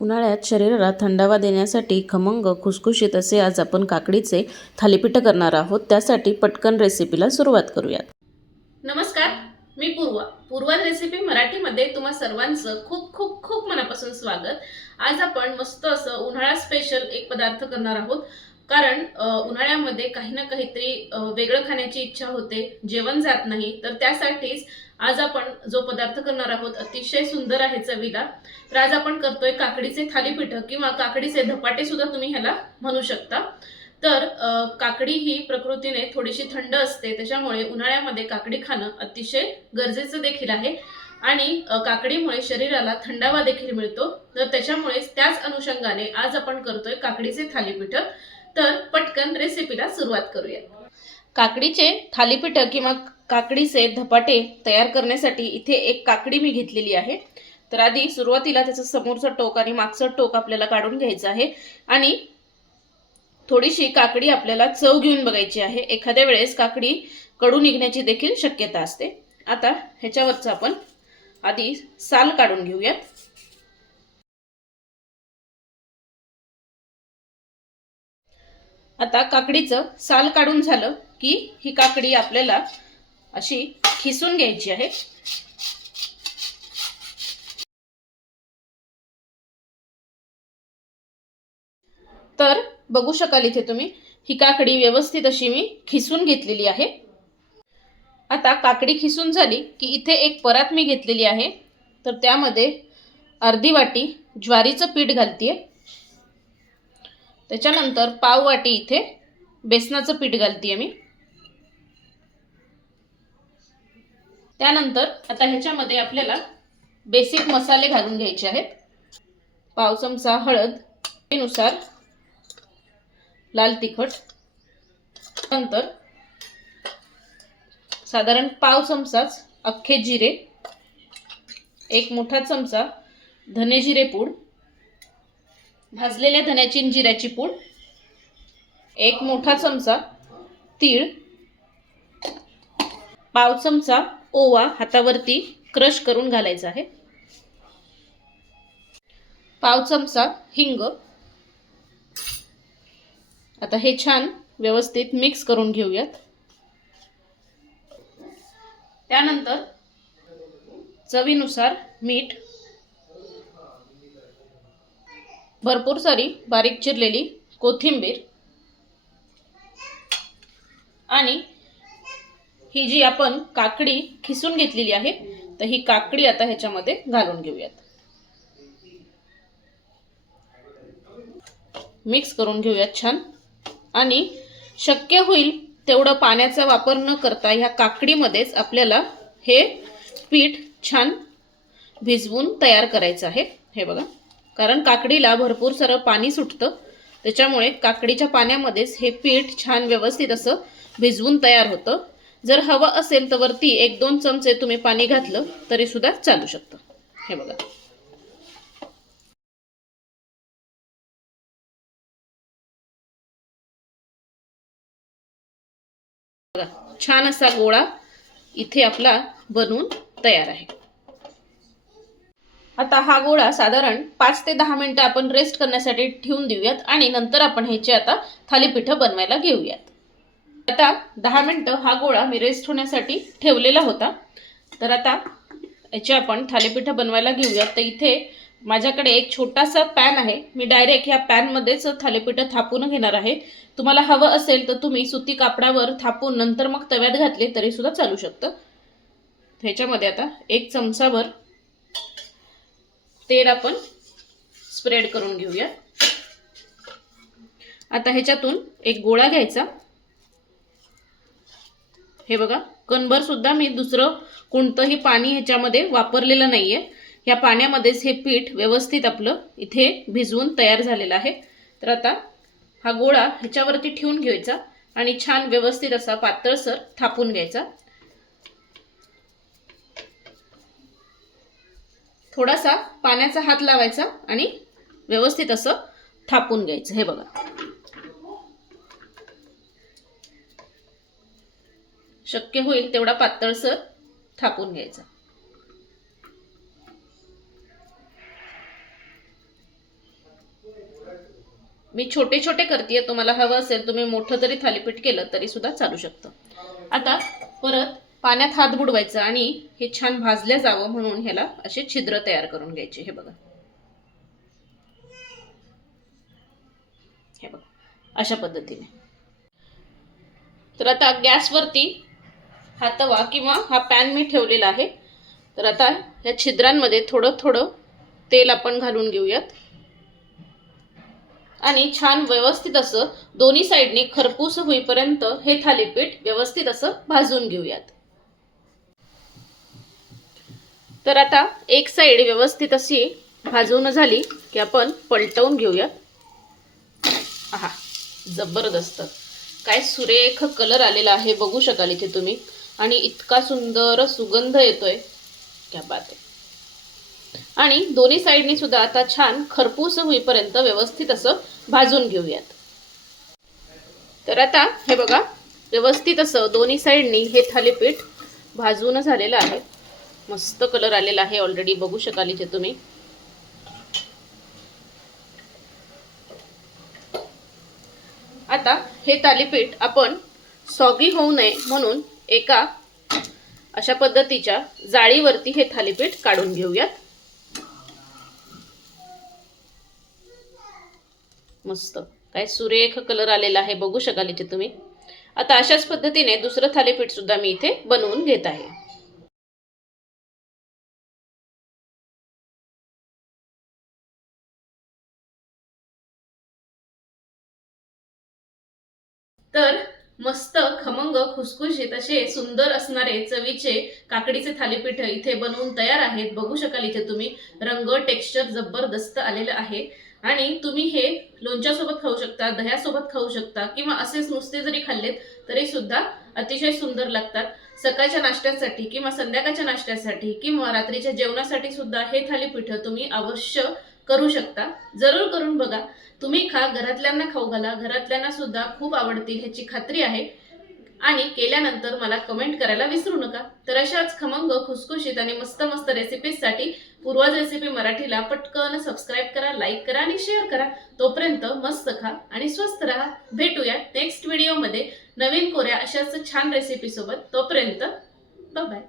उन्हाळ्यात शरीराला थंडावा देण्यासाठी खमंग खुसखुशीत असे आज आपण काकडीचे थालीपीठ करणार आहोत. त्यासाठी पटकन रेसिपीला सुरुवात करूयात. नमस्कार मी पूर्वा. पूर्वा रेसिपी मराठीमध्ये तुम्हा सर्वांचं खूप खूप खूप मनापासून स्वागत. आज आपण मस्त असं उन्हाळा स्पेशल एक पदार्थ करणार आहोत. कारण उन्हाळ्यामध्ये काही ना काहीतरी वेगळं खाण्याची इच्छा होते जेवण जात नाही. तर त्यासाठीच आज आपण जो पदार्थ करणार आहोत अतिशय सुंदर आहे चवीला. तर आज आपण करतोय काकडीचे थालीपीठ किंवा काकडीचे धपाटे सुद्धा तुम्ही ह्याला म्हणू शकता. तर काकडी ही प्रकृतीने थोडीशी थंड असते त्याच्यामुळे उन्हाळ्यामध्ये काकडी खाणं अतिशय गरजेचं देखील आहे. आणि काकडीमुळे शरीराला थंडावा देखील मिळतो. तर त्याच्यामुळे त्याच अनुषंगाने आज आपण करतोय काकडीचे थालीपीठ. तर पटकन रेसिपीला सुरुवात करूया. काकडीचे थालीपीठ किंवा काकडीचे धपाटे तयार करण्यासाठी इथे एक काकडी मी घेतलेली आहे. तर आधी सुरुवातीला त्याचं समोरचं टोक आणि मागचं टोक आपल्याला काढून घ्यायचं आहे. आणि थोडीशी काकडी आपल्याला चव घेऊन बघायची आहे. एखाद्या वेळेस काकडी कडू निघण्याची देखील शक्यता असते. आता ह्याच्यावरचं आपण आधी साल काढून घेऊयात आता काकडीचं साल काढून झालं की ही काकडी आपल्याला अशी खिसून घ्यायची आहे. तर बघू शकाल इथे तुम्ही ही काकडी व्यवस्थित अशी मी खिसून घेतलेली आहे. आता काकडी खिसून झाली की इथे एक परात मी घेतलेली आहे. तर त्यामध्ये अर्धी वाटी ज्वारीचं पीठ घालतीये. त्याच्यानंतर पाव वाटी इथे बेसनाचं पीठ घालते मी. त्यानंतर आता ह्याच्यामध्ये आपल्याला बेसिक मसाले घालून घ्यायचे आहेत. पाव चमचा हळदनुसार लाल तिखट. नंतर साधारण पाव चमचाच अख्खे जिरे एक मोठा चमचा धने जिरे पूड भाजलेल्या धन्याची जिऱ्याची पूड. एक मोठा चमचा तीळ. पाव चमचा ओवा हातावरती क्रश करून घालायचा आहे. पाव चमचा हिंग. आता हे छान व्यवस्थित मिक्स करून घेऊयात. त्यानंतर चवीनुसार मीठ भरपूर सारी बारीक चिरलेली कोथिंबीर आणि ही जी आपण काकडी खिसून घेतलेली आहे तर ही काकडी आता ह्याच्यामध्ये घालून घेऊयात. मिक्स करून घेऊयात छान. आणि शक्य होईल तेवढं पाण्याचा वापर न करता ह्या काकडीमध्येच आपल्याला हे पीठ छान भिजवून तयार करायचं आहे. हे बघा. कारण काकडीला भरपूर सारं पाणी सुटतं. त्याच्यामुळे काकडीच्या पाण्यामध्येच हे पीठ छान व्यवस्थित असं भिजवून तयार होतं. जर हवं असेल तर वरती एक दोन चमचे तुम्ही पाणी घातलं तरी सुद्धा चालू शकतं. हे बघा. बघा छान असा गोळा इथे आपला बनवून तयार आहे. आता हा गोळा साधारण पाच ते दहा मिनटं आपण रेस्ट करण्यासाठी ठेवून देऊयात आणि नंतर आपण ह्याचे आता थालीपीठं बनवायला घेऊयात. आता दहा मिनटं हा गोळा मी रेस्ट होण्यासाठी ठेवलेला होता. तर आता याचे आपण थालीपीठं बनवायला घेऊयात. तर इथे माझ्याकडे एक छोटासा पॅन आहे. मी डायरेक्ट ह्या पॅनमध्येच थालीपीठं थापून घेणार आहे. तुम्हाला हवं असेल तर तुम्ही सुती कापडावर थापून नंतर मग तव्यात घातले तरीसुद्धा चालू शकतं. ह्याच्यामध्ये आता एक चमचाभर तेल आपण स्प्रेड करून घेऊया. आता ह्याच्यातून एक गोळा घ्यायचा. हे बघा कणभर सुद्धा मी दुसरं कोणतंही पाणी ह्याच्यामध्ये वापरलेलं नाही आहे या पाण्यामध्येच हे पीठ व्यवस्थित आपलं इथे भिजवून तयार झालेलं आहे. तर आता हा गोळा ह्याच्यावरती ठेवून घ्यायचा आणि छान व्यवस्थित असा पातळसर थापून घ्यायचा. थोडासा पाण्याचा हात लावायचा आणि व्यवस्थित असं थापून घ्यायचं. हे बघा. शक्य होईल तेवढा पातळसर थापून घ्यायचा. मी छोटे छोटे करते तुम्हाला हवं असेल तुम्ही मोठं जरी थालीपीठ केलं तरी सुद्धा चालू शकतं. आता परत पाण्यात हात बुडवायचा आणि हे छान भाजलं जावं म्हणून ह्याला असे छिद्र तयार करून घ्यायचे. हे बघा. हे बघा. अशा पद्धतीने. तर आता गॅसवरती हा तवा किंवा हा पॅन मी ठेवलेला आहे. तर आता ह्या छिद्रांमध्ये थोडं थोडं तेल आपण घालून घेऊयात. आणि छान व्यवस्थित असं दोन्ही साईडने खरपूस होईपर्यंत हे थालीपीठ व्यवस्थित असं भाजून घेऊयात. तर आता एक साईड व्यवस्थित अशी भाजून झाली की आपण पलटवून घेऊयात हा जबरदस्त. काय सुरेख कलर आलेला आहे बघू शकाल इथे तुम्ही. आणि इतका सुंदर सुगंध येतोय. क्या बात आहे. आणि दोन्ही साईडनी सुद्धा आता छान खरपूस होईपर्यंत व्यवस्थित असं भाजून घेऊयात. तर आता हे बघा व्यवस्थित असं दोन्ही साईडनी हे थालीपीठ भाजून झालेलं आहे. मस्त कलर आलेला आहे ऑलरेडी बघू शकाल इथे तुम्ही. आता हे थालीपीठ आपण सॉगी होऊ नये म्हणून एका अशा पद्धतीच्या जाळीवरती हे थालीपीठ काढून घेऊयात. मस्त. काय सुरेख कलर आलेला आहे. बघू शकाल इथे तुम्ही. आता अशाच पद्धतीने दुसरं थालीपीठ सुद्धा मी इथे बनवून घेत आहे. तर मस्त खमंग खुसखुशीत असे सुंदर असणारे चवीचे काकडीचे थालीपीठ इथे बनवून तयार आहेत. बघू शकाल इथे तुम्ही. रंग टेक्स्चर जबरदस्त आलेलं आहे. आणि तुम्ही हे लोणच्यासोबत खाऊ शकता दह्यासोबत खाऊ शकता किंवा असेच नुसते जरी खाल्लेत तरी सुद्धा अतिशय सुंदर लागतात. सकाळच्या नाश्त्यासाठी किंवा संध्याकाळच्या नाश्त्यासाठी किंवा रात्रीच्या जेवणासाठी सुद्धा हे थालीपीठ तुम्ही अवश्य करू शकता. जरूर करून बघा. तुम्ही खा घरातल्यांना खाऊ घाला. घरातल्यांना सुद्धा खूप आवडतील ह्याची खात्री आहे. आणि केल्यानंतर मला कमेंट करायला विसरू नका. तर अशाच खमंग खुसखुशीत आणि मस्त मस्त रेसिपीजसाठी पूर्वज रेसिपी मराठीला पटकन सबस्क्राईब करा लाईक करा आणि शेअर करा. तोपर्यंत मस्त खा आणि स्वस्त राहा. भेटूया नेक्स्ट व्हिडिओमध्ये नवीन कोऱ्या अशाच छान रेसिपीसोबत तोपर्यंत बाय